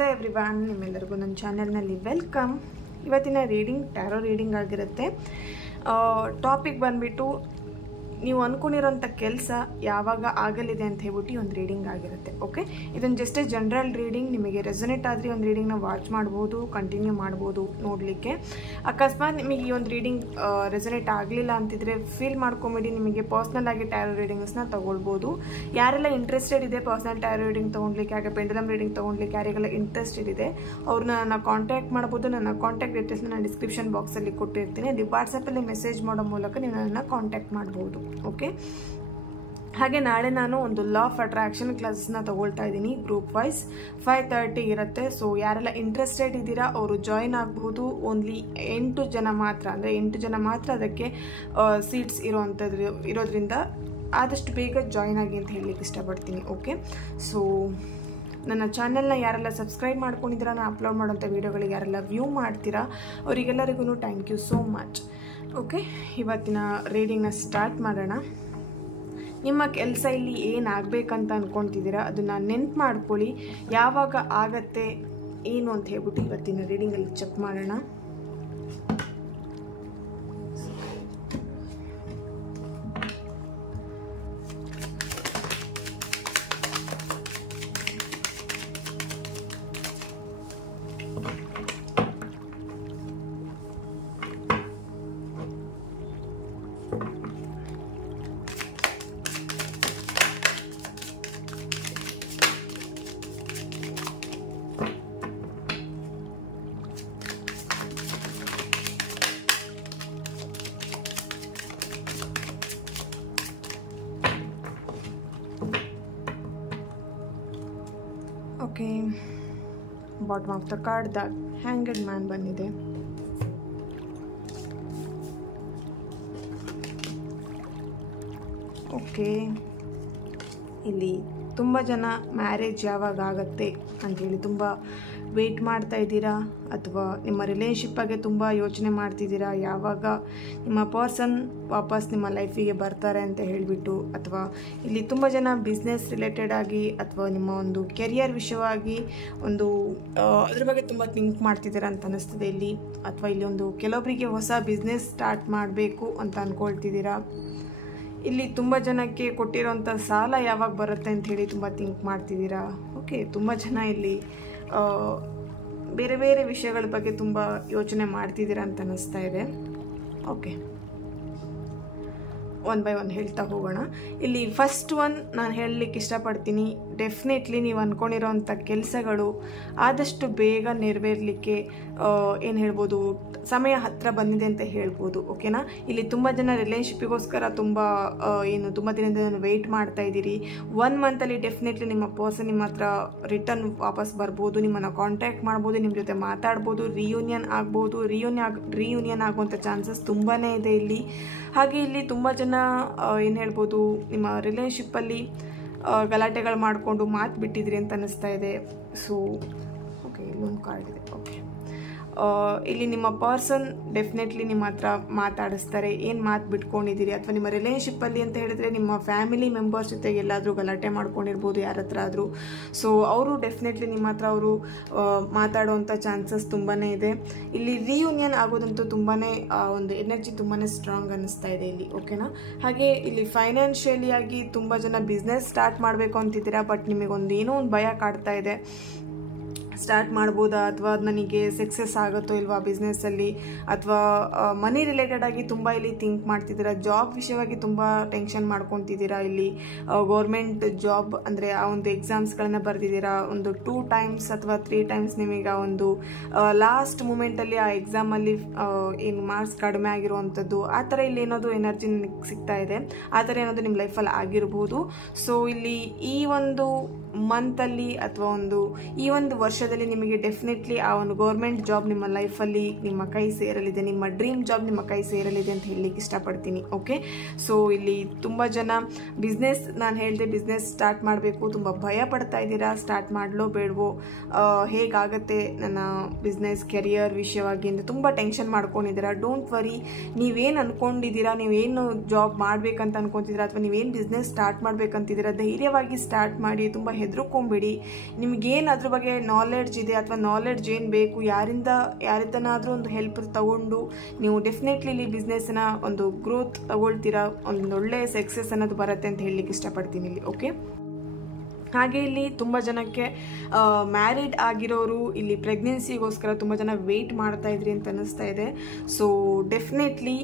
Hello everyone, ನಿಮ್ಮೆಲ್ಲರಿಗೂ ನನ್ನ ಚಾನೆಲ್ನಲ್ಲಿ ವೆಲ್ಕಮ್. ಇವತ್ತಿನ ರೀಡಿಂಗ್ ಟ್ಯಾರೋ ರೀಡಿಂಗ್ ಆಗಿರುತ್ತೆ. ಟಾಪಿಕ್ ಬಂದುಬಿಟ್ಟು ನೀವು ಅಂದ್ಕೊಂಡಿರೋಂಥ ಕೆಲಸ ಯಾವಾಗ ಆಗಲಿದೆ ಅಂತ ಹೇಳ್ಬಿಟ್ಟು ಒಂದು ರೀಡಿಂಗ್ ಆಗಿರುತ್ತೆ. ಓಕೆ, ಇದೊಂದು ಜಸ್ಟ್ ಜನರಲ್ ರೀಡಿಂಗ್. ನಿಮಗೆ ರೆಸೊನೇಟ್ ಆದರೆ ಒಂದು ರೀಡಿಂಗ್ನ ವಾಚ್ ಮಾಡ್ಬೋದು, ಕಂಟಿನ್ಯೂ ಮಾಡ್ಬೋದು ನೋಡಲಿಕ್ಕೆ. ಅಕಸ್ಮಾತ್ ನಿಮಗೆ ಈ ಒಂದು ರೀಡಿಂಗ್ ರೆಸೊನೇಟ್ ಆಗಲಿಲ್ಲ ಅಂತಿದ್ರೆ ಫೀಲ್ ಮಾಡ್ಕೊಂಬಿಡಿ, ನಿಮಗೆ ಪರ್ಸ್ನಲ್ ಆಗಿ ಟ್ಯಾರೋ ರೀಡಿಂಗ್ಸ್ನ ತೊಗೊಳ್ಬೋದು. ಯಾರೆಲ್ಲ ಇಂಟ್ರೆಸ್ಟೆಡ್ ಇದೆ ಪರ್ಸ್ನಲ್ ಟ್ಯಾರೋ ರೀಡಿಂಗ್ ತೊಗೊಳ್ಲಿಕ್ಕೆ, ಹಾಗೆ ಪೆಂಡುಲಮ್ ರೀಡಿಂಗ್ ತೊಗೊಳ್ಲಿಕ್ಕೆ ಯಾರಿಗೆಲ್ಲ ಇಂಟ್ರೆಸ್ಟೆಡ್ ಇದೆ ಅವ್ರನ್ನ ನಾನು ಕಾಂಟ್ಯಾಕ್ಟ್ ಮಾಡ್ಬೋದು. ನನ್ನ ಕಾಂಟ್ಯಾಕ್ಟ್ ಡೀಟೇಲ್ಸ್ನ ನಾನು ಡಿಸ್ಕ್ರಿಪ್ಷನ್ ಬಾಕ್ಸಲ್ಲಿ ಕೊಟ್ಟಿರ್ತೀನಿ. ಅಲ್ಲಿ ವಾಟ್ಸಪ್ಪಲ್ಲಿ ಮೆಸೇಜ್ ಮಾಡೋ ಮೂಲಕ ನೀವು ನನ್ನನ್ನು ಕಾಂಟ್ಯಾಕ್ಟ್ ಮಾಡ್ಬೋದು. ಓಕೆ, ಹಾಗೆ ನಾಳೆ ನಾನು ಒಂದು ಲಾ ಆಫ್ ಅಟ್ರಾಕ್ಷನ್ ಕ್ಲಾಸಸ್ನ ತಗೊಳ್ತಾ ಇದ್ದೀನಿ. ಗ್ರೂಪ್ ವೈಸ್ 5:30 ಇರುತ್ತೆ. ಸೊ ಯಾರೆಲ್ಲ ಇಂಟ್ರೆಸ್ಟೆಡ್ ಇದ್ದೀರಾ ಅವರು ಜಾಯಿನ್ ಆಗ್ಬೋದು. ಓನ್ಲಿ 8 ಜನ ಮಾತ್ರ, ಅಂದರೆ 8 ಜನ ಮಾತ್ರ ಅದಕ್ಕೆ ಸೀಟ್ಸ್ ಇರೋದ್ರಿಂದ ಆದಷ್ಟು ಬೇಗ ಜಾಯಿನ್ ಆಗಿ ಅಂತ ಹೇಳಲಿಕ್ಕೆ ಇಷ್ಟಪಡ್ತೀನಿ. ಓಕೆ, ಸೊ ನನ್ನ ಚಾನೆಲ್ನ ಯಾರೆಲ್ಲ ಸಬ್ಸ್ಕ್ರೈಬ್ ಮಾಡ್ಕೊಂಡಿದ್ದೀರಾ, ನಾನು ಅಪ್ಲೋಡ್ ಮಾಡೋಂಥ ವೀಡಿಯೋಗಳಿಗೆ ಯಾರೆಲ್ಲ ವ್ಯೂ ಮಾಡ್ತೀರಾ ಅವರಿಗೆಲ್ಲರಿಗೂ thank you so much. Okay, ಇವತ್ತಿನ ರೀಡಿಂಗ್ನ ಸ್ಟಾರ್ಟ್ ಮಾಡೋಣ. ನಿಮ್ಮ ಕೆಲಸ ಇಲ್ಲಿ ಏನಾಗಬೇಕಂತ ಅಂದ್ಕೊಳ್ತಿದ್ದೀರಾ ಅದನ್ನು ನೆನ್ಪು ಮಾಡ್ಕೊಳ್ಳಿ. ಯಾವಾಗ ಆಗತ್ತೆ ಏನು ಅಂತ ಹೇಳ್ಬಿಟ್ಟು ಇವತ್ತಿನ ರೀಡಿಂಗಲ್ಲಿ ಚೆಕ್ ಮಾಡೋಣ. Okay, bottom of the card the hanged man ಬಂದಿದೆ. ಓಕೆ, ಇಲ್ಲಿ ತುಂಬ ಜನ ಮ್ಯಾರೇಜ್ ಯಾವಾಗ ಆಗುತ್ತೆ ಅಂಥೇಳಿ ತುಂಬ ವೆಯ್ಟ್ ಮಾಡ್ತಾ ಇದ್ದೀರಾ, ಅಥವಾ ನಿಮ್ಮ ರಿಲೇಶನ್ಶಿಪ್ ಬಗ್ಗೆ ತುಂಬ ಯೋಚನೆ ಮಾಡ್ತಿದ್ದೀರಾ, ಯಾವಾಗ ನಿಮ್ಮ ಪರ್ಸನ್ ವಾಪಸ್ ನಿಮ್ಮ ಲೈಫಿಗೆ ಬರ್ತಾರೆ ಅಂತ ಹೇಳಿಬಿಟ್ಟು. ಅಥವಾ ಇಲ್ಲಿ ತುಂಬ ಜನ ಬಿಸ್ನೆಸ್ ರಿಲೇಟೆಡ್ ಆಗಿ ಅಥವಾ ನಿಮ್ಮ ಒಂದು ಕೆರಿಯರ್ ವಿಷಯವಾಗಿ ಒಂದು ಅದ್ರ ಬಗ್ಗೆ ತುಂಬ ಥಿಂಕ್ ಮಾಡ್ತಿದ್ದೀರಾ ಅಂತ ಅನ್ನಿಸ್ತದೆ ಇಲ್ಲಿ. ಅಥವಾ ಇಲ್ಲಿ ಒಂದು ಕೆಲವೊಬ್ಬರಿಗೆ ಹೊಸ ಬಿಸ್ನೆಸ್ ಸ್ಟಾರ್ಟ್ ಮಾಡಬೇಕು ಅಂತ ಅಂದ್ಕೊಳ್ತಿದ್ದೀರಾ. ಇಲ್ಲಿ ತುಂಬ ಜನಕ್ಕೆ ಕೊಟ್ಟಿರೋಂಥ ಸಾಲ ಯಾವಾಗ ಬರುತ್ತೆ ಅಂತ ಹೇಳಿ ತುಂಬ ಥಿಂಕ್ ಮಾಡ್ತಿದ್ದೀರಾ. ಓಕೆ, ತುಂಬ ಜನ ಇಲ್ಲಿ ಬೇರೆ ಬೇರೆ ವಿಷಯಗಳ ಬಗ್ಗೆ ತುಂಬ ಯೋಚನೆ ಮಾಡ್ತಿದ್ದೀರಾ ಅಂತ ಅನ್ನಿಸ್ತಾ ಇದೆ. ಓಕೆ, ಒನ್ ಬೈ ಒನ್ ಹೇಳ್ತಾ ಹೋಗೋಣ. ಇಲ್ಲಿ ಫಸ್ಟ್ ಒನ್ ನಾನು ಹೇಳಲಿಕ್ಕೆ ಇಷ್ಟಪಡ್ತೀನಿ, ಡೆಫಿನೆಟ್ಲಿ ನೀವು ಅಂದ್ಕೊಂಡಿರೋಂಥ ಕೆಲಸಗಳು ಆದಷ್ಟು ಬೇಗ ನೆರವೇರಲಿಕ್ಕೆ ಏನು ಹೇಳ್ಬೋದು, ಸಮಯ ಹತ್ತಿರ ಬಂದಿದೆ ಅಂತ ಹೇಳ್ಬೋದು. ಓಕೆನಾ, ಇಲ್ಲಿ ತುಂಬ ಜನ ರಿಲೇಶನ್ಶಿಪ್ಪಿಗೋಸ್ಕರ ತುಂಬ ದಿನದಿಂದ ವೆಯ್ಟ್ ಮಾಡ್ತಾ ಇದ್ದೀರಿ. 1 ಮಂತಲ್ಲಿ ಡೆಫಿನೆಟ್ಲಿ ನಿಮ್ಮ ಪರ್ಸನ್ ನಿಮ್ಮ ಹತ್ರ ರಿಟರ್ನ್ ವಾಪಸ್ ಬರ್ಬೋದು, ನಿಮ್ಮನ್ನು ಕಾಂಟ್ಯಾಕ್ಟ್ ಮಾಡ್ಬೋದು, ನಿಮ್ಮ ಜೊತೆ ಮಾತಾಡ್ಬೋದು, ರಿಯೂನಿಯನ್ ಆಗ್ಬೋದು. ರಿಯೂನಿಯನ್ ಆಗುವಂಥ ಚಾನ್ಸಸ್ ತುಂಬಾ ಇದೆ ಇಲ್ಲಿ. ಹಾಗೆ ಇಲ್ಲಿ ತುಂಬ ಜನ ಏನು ಹೇಳ್ಬೋದು, ನಿಮ್ಮ ರಿಲೇಶನ್ಶಿಪ್ಪಲ್ಲಿ ಗಲಾಟೆಗಳು ಮಾಡಿಕೊಂಡು ಮಾತು ಬಿಟ್ಟಿದ್ರಿ ಅಂತ ಅನ್ನಿಸ್ತಾ ಇದೆ. ಸೊ ಓಕೆ, ಇಲ್ಲೊಂದು ಕಾರ್ಡ್ ಇದೆ. ಓಕೆ, ಇಲ್ಲಿ ನಿಮ್ಮ ಪರ್ಸನ್ ಡೆಫಿನೆಟ್ಲಿ ನಿಮ್ಮ ಹತ್ರ ಮಾತಾಡಿಸ್ತಾರೆ. ಏನು ಮಾತು ಬಿಟ್ಕೊಂಡಿದ್ದೀರಿ, ಅಥವಾ ನಿಮ್ಮ ರಿಲೇಶನ್ಶಿಪ್ಪಲ್ಲಿ ಅಂತ ಹೇಳಿದ್ರೆ ನಿಮ್ಮ ಫ್ಯಾಮಿಲಿ ಮೆಂಬರ್ಸ್ ಜೊತೆಗೆ ಎಲ್ಲಾದರೂ ಗಲಾಟೆ ಮಾಡ್ಕೊಂಡಿರ್ಬೋದು ಯಾರ ಹತ್ರ ಆದರೂ. ಸೊ ಅವರು ಡೆಫಿನೆಟ್ಲಿ ನಿಮ್ಮ ಹತ್ರ ಅವರು ಮಾತಾಡೋವಂಥ ಚಾನ್ಸಸ್ ತುಂಬಾ ಇದೆ. ಇಲ್ಲಿ ರಿಯೂನಿಯನ್ ಆಗೋದಂತೂ ತುಂಬಾ ಒಂದು ಎನರ್ಜಿ ತುಂಬಾ ಸ್ಟ್ರಾಂಗ್ ಅನ್ನಿಸ್ತಾ ಇದೆ ಇಲ್ಲಿ. ಓಕೆನಾ, ಹಾಗೆ ಇಲ್ಲಿ ಫೈನಾನ್ಷಿಯಲಿ ಆಗಿ ತುಂಬ ಜನ ಬಿಸ್ನೆಸ್ ಸ್ಟಾರ್ಟ್ ಮಾಡಬೇಕು ಅಂತಿದ್ದೀರಾ, ಬಟ್ ನಿಮಗೊಂದು ಏನೋ ಒಂದು ಭಯ ಕಾಡ್ತಾ ಇದೆ. ಸ್ಟಾರ್ಟ್ ಮಾಡ್ಬೋದಾ, ಅಥವಾ ಅದು ನನಗೆ ಸಕ್ಸಸ್ ಆಗುತ್ತೋ ಇಲ್ವಾ ಬಿಸ್ನೆಸ್ಸಲ್ಲಿ, ಅಥವಾ ಮನಿ ರಿಲೇಟೆಡ್ ಆಗಿ ತುಂಬ ಇಲ್ಲಿ ಥಿಂಕ್ ಮಾಡ್ತಿದ್ದೀರಾ. ಜಾಬ್ ವಿಷಯವಾಗಿ ತುಂಬ ಟೆನ್ಷನ್ ಮಾಡ್ಕೊತಿದ್ದೀರಾ. ಇಲ್ಲಿ ಗೌರ್ಮೆಂಟ್ ಜಾಬ್ ಅಂದರೆ ಆ ಒಂದು ಎಕ್ಸಾಮ್ಸ್ಗಳನ್ನು ಬರೆದಿದ್ದೀರಾ. ಒಂದು 2 ಟೈಮ್ಸ್ ಅಥವಾ 3 ಟೈಮ್ಸ್ ನಿಮಗೆ ಒಂದು ಲಾಸ್ಟ್ ಮೂಮೆಂಟಲ್ಲಿ ಆ ಎಕ್ಸಾಮಲ್ಲಿ ಏನು ಮಾರ್ಕ್ಸ್ ಕಡಿಮೆ ಆಗಿರುವಂಥದ್ದು, ಆ ಥರ ಇಲ್ಲಿ ಏನಾದರೂ ಎನರ್ಜಿ ಸಿಗ್ತಾ ಇದೆ. ಆ ಥರ ಏನಾದರೂ ನಿಮ್ಮ ಲೈಫಲ್ಲಿ ಆಗಿರ್ಬೋದು. ಸೊ ಇಲ್ಲಿ ಈ ಒಂದು ಮಂತಲ್ಲಿ ಅಥವಾ ಈ ಒಂದು ವರ್ಷದಲ್ಲಿ ನಿಮಗೆ ಡೆಫಿನೆಟ್ಲಿ ಆ ಒಂದು ಗೌರ್ಮೆಂಟ್ ಜಾಬ್ ನಿಮ್ಮ ಲೈಫಲ್ಲಿ ನಿಮ್ಮ ಕೈ ಸೇರಲಿದೆ, ನಿಮ್ಮ ಡ್ರೀಮ್ ಜಾಬ್ ನಿಮ್ಮ ಕೈ ಸೇರಲಿದೆ ಅಂತ ಹೇಳಲಿಕ್ಕೆ ಇಷ್ಟಪಡ್ತೀನಿ. ಓಕೆ, ಸೊ ಇಲ್ಲಿ ತುಂಬ ಜನ ಬಿಸ್ನೆಸ್, ನಾನು ಹೇಳಿದೆ ಬಿಸ್ನೆಸ್ ಸ್ಟಾರ್ಟ್ ಮಾಡಬೇಕು, ತುಂಬ ಭಯ ಪಡ್ತಾ ಇದ್ದೀರಾ. ಸ್ಟಾರ್ಟ್ ಮಾಡಲೋ ಬೇಡವೋ, ಹೇಗಾಗತ್ತೆ ನನ್ನ ಬಿಸ್ನೆಸ್ ಕೆರಿಯರ್ ವಿಷಯವಾಗಿ ಅಂತ ತುಂಬ ಟೆನ್ಷನ್ ಮಾಡ್ಕೊಂಡಿದ್ದೀರಾ. ಡೋಂಟ್ ವರಿ, ನೀವೇನು ಅಂದ್ಕೊಂಡಿದ್ದೀರಾ, ನೀವೇನು ಜಾಬ್ ಮಾಡಬೇಕಂತ ಅನ್ಕೊತಿದ್ದೀರಾ, ಅಥವಾ ನೀವೇನು ಬಿಸ್ನೆಸ್ ಸ್ಟಾರ್ಟ್ ಮಾಡಬೇಕಂತಿದ್ದೀರಾ, ಧೈರ್ಯವಾಗಿ ಸ್ಟಾರ್ಟ್ ಮಾಡಿ. ತುಂಬ ಹೆದರ್ಕೊಂಬೇಡಿ. ನಿಮಗೇನು ಅದ್ರ ಬಗ್ಗೆ ನಾಲೆಡ್ಜ್ ನಾಲೆಡ್ಜ್ ಇದೆ ಅಥವಾ ನಾಲೆಡ್ಜ್ ಏನು ಬೇಕು ಯಾರಿದ್ದನಾದರೂ ಒಂದು ಹೆಲ್ಪ್ ತಗೊಂಡು ನೀವು ಡೆಫಿನೆಟ್ಲಿ ಇಲ್ಲಿ ಬಿಸ್ನೆಸ್ನ ಒಂದು ಗ್ರೋತ್ ತಗೊಳ್ತೀರಾ, ಒಂದು ಒಳ್ಳೆಯ ಸಕ್ಸಸ್ ಅನ್ನೋದು ಬರುತ್ತೆ ಅಂತ ಹೇಳಲಿಕ್ಕೆ ಇಷ್ಟಪಡ್ತೀನಿ ಇಲ್ಲಿ. ಓಕೆ, ಹಾಗೆ ಇಲ್ಲಿ ತುಂಬ ಜನಕ್ಕೆ ಮ್ಯಾರಿಡ್ ಆಗಿರೋರು ಇಲ್ಲಿ ಪ್ರೆಗ್ನೆನ್ಸಿಗೋಸ್ಕರ ತುಂಬ ಜನ ವೆಯ್ಟ್ ಮಾಡ್ತಾ ಇದ್ರಿ ಅಂತ ಅನ್ನಿಸ್ತಾ ಇದೆ. ಸೊ ಡೆಫಿನೆಟ್ಲಿ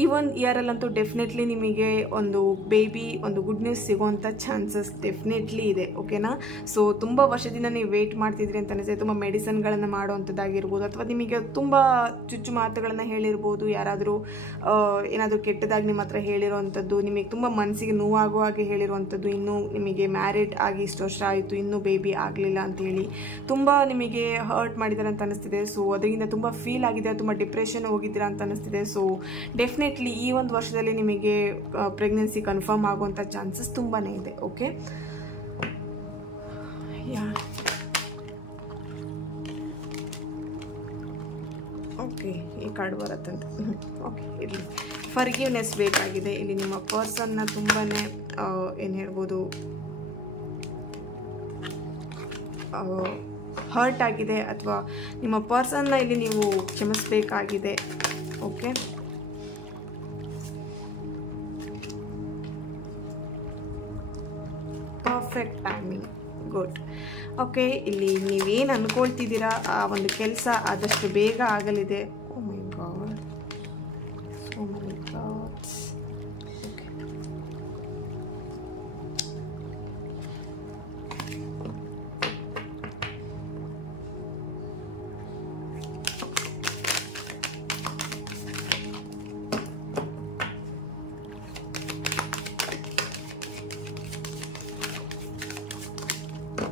ಈ ಒಂದು ಇಯರಲ್ಲಂತೂ ಡೆಫಿನೆಟ್ಲಿ ನಿಮಗೆ ಒಂದು ಬೇಬಿ, ಒಂದು ಗುಡ್ ನ್ಯೂಸ್ ಸಿಗೋವಂಥ ಚಾನ್ಸಸ್ ಡೆಫಿನೆಟ್ಲಿ ಇದೆ. ಓಕೆನಾ? ಸೊ ತುಂಬ ವರ್ಷದಿಂದ ನೀವು ವೆಯ್ಟ್ ಮಾಡ್ತಿದ್ರಿ ಅಂತ ಅನಿಸ್ತದೆ. ತುಂಬ ಮೆಡಿಸನ್ಗಳನ್ನು ಮಾಡೋವಂಥದ್ದಾಗಿರ್ಬೋದು, ಅಥವಾ ನಿಮಗೆ ತುಂಬ ಚುಚ್ಚು ಮಾತುಗಳನ್ನು ಹೇಳಿರ್ಬೋದು, ಯಾರಾದರೂ ಏನಾದರೂ ಕೆಟ್ಟದಾಗಿ ನಿಮ್ಮ ಹತ್ರ ಹೇಳಿರೋವಂಥದ್ದು, ನಿಮಗೆ ತುಂಬ ಮನಸ್ಸಿಗೆ ನೋವಾಗೋ ಹಾಗೆ ಹೇಳಿರುವಂಥದ್ದು, ಇನ್ನೂ ನಿಮಗೆ ಮ್ಯಾರಿಡ್ ಆಗಿ ಇಷ್ಟು ವರ್ಷ ಆಯಿತು ಇನ್ನೂ ಬೇಬಿ ಆಗಲಿಲ್ಲ ಅಂತೇಳಿ ತುಂಬ ನಿಮಗೆ ಹರ್ಟ್ ಮಾಡಿದ್ದಾರೆ ಅಂತ ಅನಿಸ್ತಿದೆ. ಸೊ ಅದರಿಂದ ತುಂಬ ಫೀಲ್ ಆಗಿದೆ, ತುಂಬ ಡಿಪ್ರೆಷನ್ ಹೋಗಿದ್ದೀರಾ ಅಂತ ಅನಿಸ್ತಿದೆ. ಸೊ ಡೆಫಿನೆಟ್ಲಿ ಈ ಒಂದು ವರ್ಷದಲ್ಲಿ ನಿಮಗೆ ಪ್ರೆಗ್ನೆನ್ಸಿ ಕನ್ಫರ್ಮ್ ಆಗುವಂಥ ಚಾನ್ಸಸ್ ತುಂಬಾ ಇದೆ. ಓಕೆ, ಓಕೆ, ಈ ಕಾರ್ಡ್ ಬರುತ್ತಂತೆ. ಓಕೆ, ಇರಲಿ. ಫರ್ಗಿವ್ನೆಸ್ ಬೇಕಾಗಿದೆ ಇಲ್ಲಿ. ನಿಮ್ಮ ಪರ್ಸನ್ನ ತುಂಬಾ ಏನು ಹೇಳ್ಬೋದು, ಹರ್ಟ್ ಆಗಿದೆ, ಅಥವಾ ನಿಮ್ಮ ಪರ್ಸನ್ನ ಇಲ್ಲಿ ನೀವು ಕ್ಷಮಿಸಬೇಕಾಗಿದೆ. Okay, perfect timing, good. Okay, ಇಲ್ಲಿ ನೀವೇನು ಅಂದ್ಕೊಳ್ತಿದ್ದೀರಾ ಆ ಒಂದು ಕೆಲಸ ಆದಷ್ಟು ಬೇಗ ಆಗಲಿದೆ. Oh my god, so many thoughts.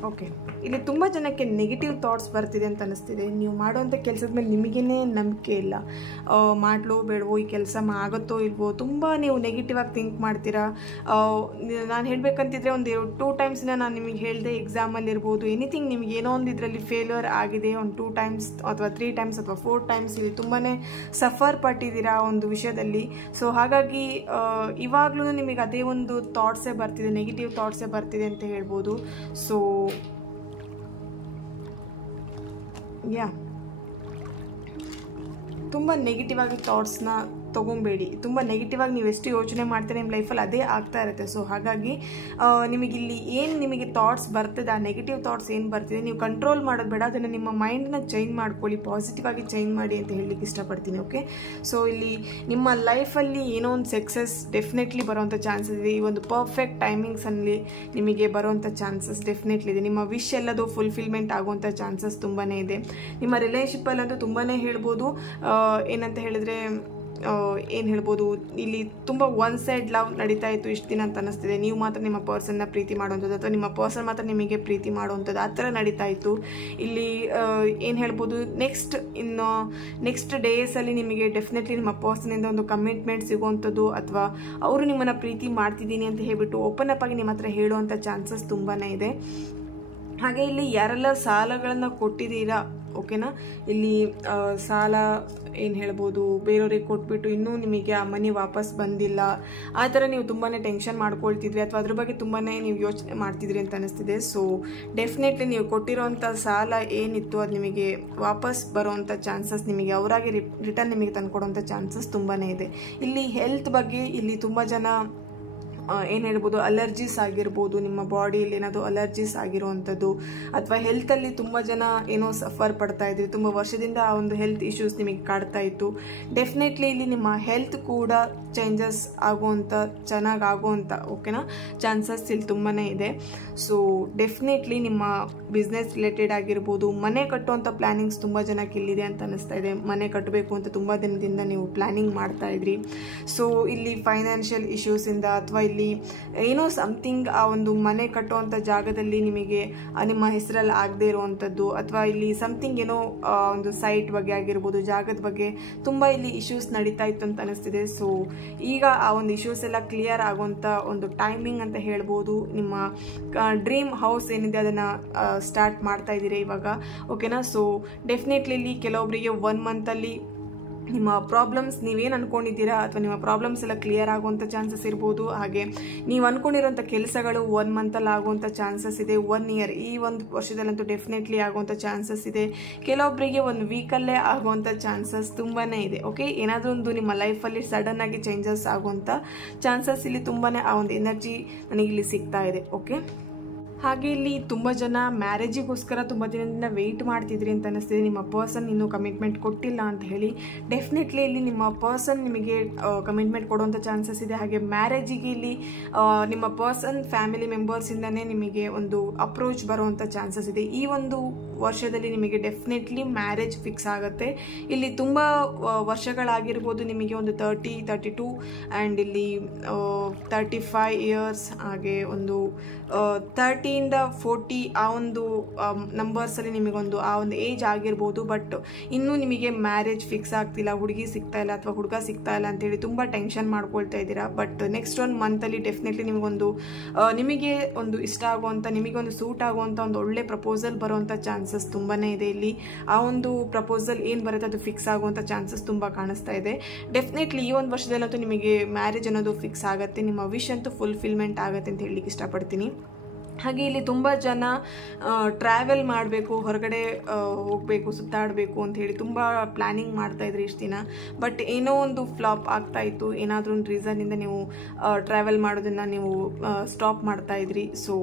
Okay, ಇಲ್ಲಿ ತುಂಬ ಜನಕ್ಕೆ ನೆಗೆಟಿವ್ ಥಾಟ್ಸ್ ಬರ್ತಿದೆ ಅಂತ ಅನಿಸ್ತಿದೆ. ನೀವು ಮಾಡುವಂಥ ಕೆಲಸದ ಮೇಲೆ ನಿಮಗೇ ನಂಬಿಕೆ ಇಲ್ಲ. ಮಾಡಲೋ ಬೇಡವೋ, ಈ ಕೆಲಸ ಆಗುತ್ತೋ ಇಲ್ವೋ, ತುಂಬ ನೀವು ನೆಗೆಟಿವ್ ಆಗಿ ಥಿಂಕ್ ಮಾಡ್ತೀರಾ. ನಾನು ಹೇಳಬೇಕಂತಿದ್ರೆ ಒಂದು 2 ಟೈಮ್ಸ್ನ ನಾನು ನಿಮಗೆ ಹೇಳಿದೆ, ಎಕ್ಸಾಮಲ್ಲಿರ್ಬೋದು, ಎನಿಥಿಂಗ್ ನಿಮಗೆ ಏನೋ ಒಂದು ಇದರಲ್ಲಿ ಫೇಲ್ಯೂರ್ ಆಗಿದೆ, ಒಂದು 2 ಟೈಮ್ಸ್ ಅಥವಾ 3 ಟೈಮ್ಸ್ ಅಥವಾ 4 ಟೈಮ್ಸ್ ಇಲ್ಲಿ ತುಂಬಾ ಸಫರ್ ಪಟ್ಟಿದ್ದೀರಾ ಒಂದು ವಿಷಯದಲ್ಲಿ. ಸೊ ಹಾಗಾಗಿ ಇವಾಗಲೂ ನಿಮಗೆ ಅದೇ ಒಂದು ಥಾಟ್ಸೇ ಬರ್ತಿದೆ, ನೆಗೆಟಿವ್ ಥಾಟ್ಸೇ ಬರ್ತಿದೆ ಅಂತ ಹೇಳ್ಬೋದು. ಸೊ ತುಂಬ ನೆಗೆಟಿವ್ ಆಗಿ ಥಾಟ್ಸ್ನ ತೊಗೊಬೇಡಿ. ತುಂಬ ನೆಗೆಟಿವ್ ಆಗಿ ನೀವು ಎಷ್ಟು ಯೋಚನೆ ಮಾಡ್ತೀರಿ ನಿಮ್ಮ ಲೈಫಲ್ಲಿ ಅದೇ ಆಗ್ತಾ ಇರುತ್ತೆ. ಸೊ ಹಾಗಾಗಿ ನಿಮಗಿಲ್ಲಿ ಏನು ನಿಮಗೆ ಥಾಟ್ಸ್ ಬರ್ತದೆ, ಆ ನೆಗೆಟಿವ್ ಥಾಟ್ಸ್ ಏನು ಬರ್ತಿದೆ ನೀವು ಕಂಟ್ರೋಲ್ ಮಾಡೋದು ಬೇಡ, ಅದನ್ನು ನಿಮ್ಮ ಮೈಂಡನ್ನ ಚೇಂಜ್ ಮಾಡ್ಕೊಳ್ಳಿ, ಪಾಸಿಟಿವ್ ಆಗಿ ಚೇಂಜ್ ಮಾಡಿ ಅಂತ ಹೇಳಲಿಕ್ಕೆ ಇಷ್ಟಪಡ್ತೀನಿ. ಓಕೆ, ಸೊ ಇಲ್ಲಿ ನಿಮ್ಮ ಲೈಫಲ್ಲಿ ಏನೋ ಒಂದು ಸಕ್ಸಸ್ ಡೆಫಿನೆಟ್ಲಿ ಬರೋವಂಥ ಚಾನ್ಸಸ್ ಇದೆ. ಈ ಒಂದು ಪರ್ಫೆಕ್ಟ್ ಟೈಮಿಂಗ್ಸಲ್ಲಿ ನಿಮಗೆ ಬರೋವಂಥ ಚಾನ್ಸಸ್ ಡೆಫಿನೆಟ್ಲಿ ಇದೆ. ನಿಮ್ಮ ವಿಶ್ ಎಲ್ಲದು ಫುಲ್ಫಿಲ್ಮೆಂಟ್ ಆಗುವಂಥ ಚಾನ್ಸಸ್ ತುಂಬಾ ಇದೆ. ನಿಮ್ಮ ರಿಲೇಷನ್ಶಿಪ್ಪಲ್ಲಂತೂ ತುಂಬಾ ಹೇಳ್ಬೋದು. ಏನಂತ ಹೇಳಿದ್ರೆ ಏನು ಹೇಳ್ಬೋದು, ಇಲ್ಲಿ ತುಂಬ ಒನ್ ಸೈಡ್ ಲವ್ ನಡೀತಾ ಇತ್ತು ಇಷ್ಟು ದಿನ ಅಂತ ಅನ್ನಿಸ್ತಿದೆ. ನೀವು ಮಾತ್ರ ನಿಮ್ಮ ಪರ್ಸನ್ನ ಪ್ರೀತಿ ಮಾಡುವಂಥದ್ದು, ಅಥವಾ ನಿಮ್ಮ ಪರ್ಸನ್ ಮಾತ್ರ ನಿಮಗೆ ಪ್ರೀತಿ ಮಾಡುವಂಥದ್ದು, ಆ ಥರ ನಡೀತಾ ಇತ್ತು. ಇಲ್ಲಿ ಏನು ಹೇಳ್ಬೋದು, ನೆಕ್ಸ್ಟ್ ಡೇಸಲ್ಲಿ ನಿಮಗೆ ಡೆಫಿನೆಟ್ಲಿ ನಿಮ್ಮ ಪರ್ಸನಿಂದ ಒಂದು ಕಮಿಟ್ಮೆಂಟ್ ಸಿಗುವಂಥದ್ದು, ಅಥವಾ ಅವರು ನಿಮ್ಮನ್ನು ಪ್ರೀತಿ ಮಾಡ್ತಿದ್ದೀನಿ ಅಂತ ಹೇಳ್ಬಿಟ್ಟು ಓಪನ್ ಅಪ್ ಆಗಿ ನಿಮ್ಮ ಹತ್ರ ಹೇಳುವಂಥ ಚಾನ್ಸಸ್ ತುಂಬಾ ಇದೆ. ಹಾಗೆ ಇಲ್ಲಿ ಯಾರೆಲ್ಲ ಸಾಲಗಳನ್ನು ಕೊಟ್ಟಿದ್ದೀರಾ, ಓಕೆನಾ, ಇಲ್ಲಿ ಸಾಲ ಏನು ಹೇಳ್ಬೋದು, ಬೇರೆಯವ್ರಿಗೆ ಕೊಟ್ಬಿಟ್ಟು ಇನ್ನೂ ನಿಮಗೆ ಆ ಮನಿ ವಾಪಸ್ ಬಂದಿಲ್ಲ, ಆ ಥರ ನೀವು ತುಂಬಾ ಟೆನ್ಷನ್ ಮಾಡ್ಕೊಳ್ತಿದ್ರಿ, ಅಥವಾ ಅದ್ರ ಬಗ್ಗೆ ತುಂಬಾ ನೀವು ಯೋಚನೆ ಮಾಡ್ತಿದ್ರಿ ಅಂತ ಅನಿಸ್ತಿದೆ. ಸೊ ಡೆಫಿನೆಟ್ಲಿ ನೀವು ಕೊಟ್ಟಿರೋವಂಥ ಸಾಲ ಏನಿತ್ತು ಅದು ನಿಮಗೆ ವಾಪಸ್ ಬರೋವಂಥ ಚಾನ್ಸಸ್, ನಿಮಗೆ ಅವರಾಗಿ ರಿಟರ್ನ್ ನಿಮಗೆ ತಂದುಕೊಡೋವಂಥ ಚಾನ್ಸಸ್ ತುಂಬಾ ಇದೆ. ಇಲ್ಲಿ ಹೆಲ್ತ್ ಬಗ್ಗೆ ಇಲ್ಲಿ ತುಂಬ ಜನ ಏನು ಹೇಳ್ಬೋದು, ಅಲರ್ಜೀಸ್ ಆಗಿರ್ಬೋದು, ನಿಮ್ಮ ಬಾಡಿಯಲ್ಲಿ ಏನಾದರೂ ಅಲರ್ಜೀಸ್ ಆಗಿರುವಂಥದ್ದು, ಅಥವಾ ಹೆಲ್ತಲ್ಲಿ ತುಂಬ ಜನ ಏನೋ ಸಫರ್ ಪಡ್ತಾ ಇದ್ರಿ, ತುಂಬ ವರ್ಷದಿಂದ ಆ ಒಂದು ಹೆಲ್ತ್ ಇಶ್ಯೂಸ್ ನಿಮಗೆ ಕಾಡ್ತಾ ಇತ್ತು. ಡೆಫಿನೆಟ್ಲಿ ಇಲ್ಲಿ ನಿಮ್ಮ ಹೆಲ್ತ್ ಕೂಡ ಚೇಂಜಸ್ ಆಗುವಂಥ, ಚೆನ್ನಾಗಿ ಆಗುವಂಥ ಓಕೆನಾ ಚಾನ್ಸಸ್ ಇಲ್ಲಿ ತುಂಬಾ ಇದೆ. ಸೊ ಡೆಫಿನೆಟ್ಲಿ ನಿಮ್ಮ ಬಿಸ್ನೆಸ್ ರಿಲೇಟೆಡ್ ಆಗಿರ್ಬೋದು, ಮನೆ ಕಟ್ಟುವಂಥ ಪ್ಲ್ಯಾನಿಂಗ್ಸ್ ತುಂಬ ಜನಕ್ಕೆ ಇಲ್ಲಿದೆ ಅಂತ ಅನ್ನಿಸ್ತಾ ಇದೆ. ಮನೆ ಕಟ್ಟಬೇಕು ಅಂತ ತುಂಬ ದಿನದಿಂದ ನೀವು ಪ್ಲ್ಯಾನಿಂಗ್ ಮಾಡ್ತಾ ಇದ್ರಿ. ಸೊ ಇಲ್ಲಿ ಫೈನಾನ್ಷಿಯಲ್ ಇಶ್ಯೂಸಿಂದ, ಅಥವಾ ಇಲ್ಲಿ ಏನೋ ಸಮಥಿಂಗ್ ಆ ಒಂದು ಮನೆ ಕಟ್ಟುವಂಥ ಜಾಗದಲ್ಲಿ ನಿಮಗೆ ನಿಮ್ಮ ಹೆಸರಲ್ಲಿ ಆಗದೆ ಇರುವಂಥದ್ದು, ಅಥವಾ ಇಲ್ಲಿ ಸಮಥಿಂಗ್ ಏನೋ ಒಂದು ಸೈಟ್ ಬಗ್ಗೆ ಆಗಿರ್ಬೋದು, ಜಾಗದ ಬಗ್ಗೆ ತುಂಬ ಇಲ್ಲಿ ಇಶ್ಯೂಸ್ ನಡೀತಾ ಇತ್ತು ಅಂತ ಅನಿಸ್ತಿದೆ. ಸೊ ಈಗ ಆ ಒಂದು ಇಶ್ಯೂಸ್ ಎಲ್ಲ ಕ್ಲಿಯರ್ ಆಗುವಂಥ ಒಂದು ಟೈಮಿಂಗ್ ಅಂತ ಹೇಳ್ಬೋದು. ನಿಮ್ಮ ಡ್ರೀಮ್ ಹೌಸ್ ಏನಿದೆ ಅದನ್ನು ಸ್ಟಾರ್ಟ್ ಮಾಡ್ತಾ ಇದ್ದೀರಿ ಇವಾಗ, ಓಕೆನಾ. ಸೊ ಡೆಫಿನೆಟ್ಲಿ ಇಲ್ಲಿ ಕೆಲವೊಬ್ಬರಿಗೆ 1 ಮಂತಲ್ಲಿ ನಿಮ್ಮ ಪ್ರಾಬ್ಲಮ್ಸ್ ನೀವೇನು ಅಂದ್ಕೊಂಡಿದ್ದೀರಾ ಅಥವಾ ನಿಮ್ಮ ಪ್ರಾಬ್ಲಮ್ಸ್ ಎಲ್ಲ ಕ್ಲಿಯರ್ ಆಗುವಂಥ ಚಾನ್ಸಸ್ ಇರ್ಬೋದು. ಹಾಗೆ ನೀವು ಅಂದ್ಕೊಂಡಿರೋಂಥ ಕೆಲಸಗಳು 1 ಮಂತಲ್ಲಿ ಆಗುವಂಥ ಚಾನ್ಸಸ್ ಇದೆ, 1 ಇಯರ್ ಈ ಒಂದು ವರ್ಷದಲ್ಲಂತೂ ಡೆಫಿನೆಟ್ಲಿ ಆಗುವಂಥ ಚಾನ್ಸಸ್ ಇದೆ. ಕೆಲವೊಬ್ಬರಿಗೆ 1 ವೀಕಲ್ಲೇ ಆಗುವಂಥ ಚಾನ್ಸಸ್ ತುಂಬಾ ಇದೆ. ಓಕೆ, ಏನಾದರೂ ಒಂದು ನಿಮ್ಮ ಲೈಫಲ್ಲಿ ಸಡನ್ ಆಗಿ ಚೇಂಜಸ್ ಆಗುವಂಥ ಚಾನ್ಸಸ್ ಇಲ್ಲಿ ತುಂಬಾ ಆ ಒಂದು ಎನರ್ಜಿ ನನಗಿಲ್ಲಿ ಸಿಗ್ತಾ ಇದೆ. ಓಕೆ, ಹಾಗೆ ಇಲ್ಲಿ ತುಂಬ ಜನ ಮ್ಯಾರೇಜಿಗೋಸ್ಕರ ತುಂಬ ದಿನದಿಂದ ವೆಯ್ಟ್ ಮಾಡ್ತಿದ್ರಿ ಅಂತ ಅನ್ನಿಸ್ತಿದೆ. ನಿಮ್ಮ ಪರ್ಸನ್ ಇನ್ನೂ ಕಮಿಟ್ಮೆಂಟ್ ಕೊಟ್ಟಿಲ್ಲ ಅಂತ ಹೇಳಿ. ಡೆಫಿನೆಟ್ಲಿ ಇಲ್ಲಿ ನಿಮ್ಮ ಪರ್ಸನ್ ನಿಮಗೆ ಕಮಿಟ್ಮೆಂಟ್ ಕೊಡುವಂಥ ಚಾನ್ಸಸ್ ಇದೆ. ಹಾಗೆ ಮ್ಯಾರೇಜಿಗೆ ಇಲ್ಲಿ ನಿಮ್ಮ ಪರ್ಸನ್ ಫ್ಯಾಮಿಲಿ ಮೆಂಬರ್ಸಿಂದನೇ ನಿಮಗೆ ಒಂದು ಅಪ್ರೋಚ್ ಬರುವಂಥ ಚಾನ್ಸಸ್ ಇದೆ. ಈ ಒಂದು ವರ್ಷದಲ್ಲಿ ನಿಮಗೆ ಡೆಫಿನೆಟ್ಲಿ ಮ್ಯಾರೇಜ್ ಫಿಕ್ಸ್ ಆಗುತ್ತೆ. ಇಲ್ಲಿ ತುಂಬ ವರ್ಷಗಳಾಗಿರ್ಬೋದು, ನಿಮಗೆ ಒಂದು 30, 32 ಆ್ಯಂಡ್ ಇಲ್ಲಿ 35 ಇಯರ್ಸ್, ಹಾಗೆ ಒಂದು 30 ಇಂದ 40 ಆ ಒಂದು ನಂಬರ್ಸಲ್ಲಿ ನಿಮಗೊಂದು ಆ ಒಂದು ಏಜ್ ಆಗಿರ್ಬೋದು. ಬಟ್ ಇನ್ನೂ ನಿಮಗೆ ಮ್ಯಾರೇಜ್ ಫಿಕ್ಸ್ ಆಗ್ತಿಲ್ಲ, ಹುಡುಗಿ ಸಿಗ್ತಾ ಇಲ್ಲ ಅಥವಾ ಹುಡುಗ ಸಿಗ್ತಾ ಇಲ್ಲ ಅಂತೇಳಿ ತುಂಬ ಟೆನ್ಷನ್ ಮಾಡ್ಕೊಳ್ತಾ ಇದ್ದೀರಾ. ಬಟ್ ನೆಕ್ಸ್ಟ್ 1 ಮಂತಲ್ಲಿ ಡೆಫಿನೆಟ್ಲಿ ನಿಮಗೆ ಒಂದು ಇಷ್ಟ ಆಗುವಂಥ, ನಿಮಗೆ ಒಂದು ಸೂಟ್ ಆಗುವಂಥ ಒಂದು ಒಳ್ಳೆ ಪ್ರಪೋಸಲ್ ಬರುವಂಥ ಚಾನ್ಸಸ್ ತುಂಬಾ ಇದೆ. ಇಲ್ಲಿ ಆ ಒಂದು ಪ್ರಪೋಸಲ್ ಏನು ಬರುತ್ತೆ ಅದು ಫಿಕ್ಸ್ ಆಗುವಂಥ ಚಾನ್ಸಸ್ ತುಂಬ ಕಾಣಿಸ್ತಾ ಇದೆ. ಡೆಫಿನೆಟ್ಲಿ ಈ ಒಂದು ವರ್ಷದಲ್ಲಂತೂ ನಿಮಗೆ ಮ್ಯಾರೇಜ್ ಅನ್ನೋದು ಫಿಕ್ಸ್ ಆಗುತ್ತೆ. ನಿಮ್ಮ ವಿಶ್ ಅಂತೂ ಫುಲ್ಫಿಲ್ಮೆಂಟ್ ಆಗುತ್ತೆ ಅಂತ ಹೇಳಲಿಕ್ಕೆ ಇಷ್ಟಪಡ್ತೀನಿ. ಹಾಗೆ ಇಲ್ಲಿ ತುಂಬ ಜನ ಟ್ರಾವೆಲ್ ಮಾಡಬೇಕು, ಹೊರಗಡೆ ಹೋಗಬೇಕು, ಸುತ್ತಾಡಬೇಕು ಅಂತ ಹೇಳಿ ತುಂಬ ಪ್ಲ್ಯಾನಿಂಗ್ ಮಾಡ್ತಾಯಿದ್ರಿ ಇಷ್ಟು ದಿನ. ಬಟ್ ಏನೋ ಒಂದು ಫ್ಲಾಪ್ ಆಗ್ತಾಯಿತ್ತು, ಏನಾದರೂ ಒಂದು ರೀಸನ್ನಿಂದ ನೀವು ಟ್ರಾವೆಲ್ ಮಾಡೋದನ್ನು ನೀವು ಸ್ಟಾಪ್ ಮಾಡ್ತಾಯಿದ್ರಿ. So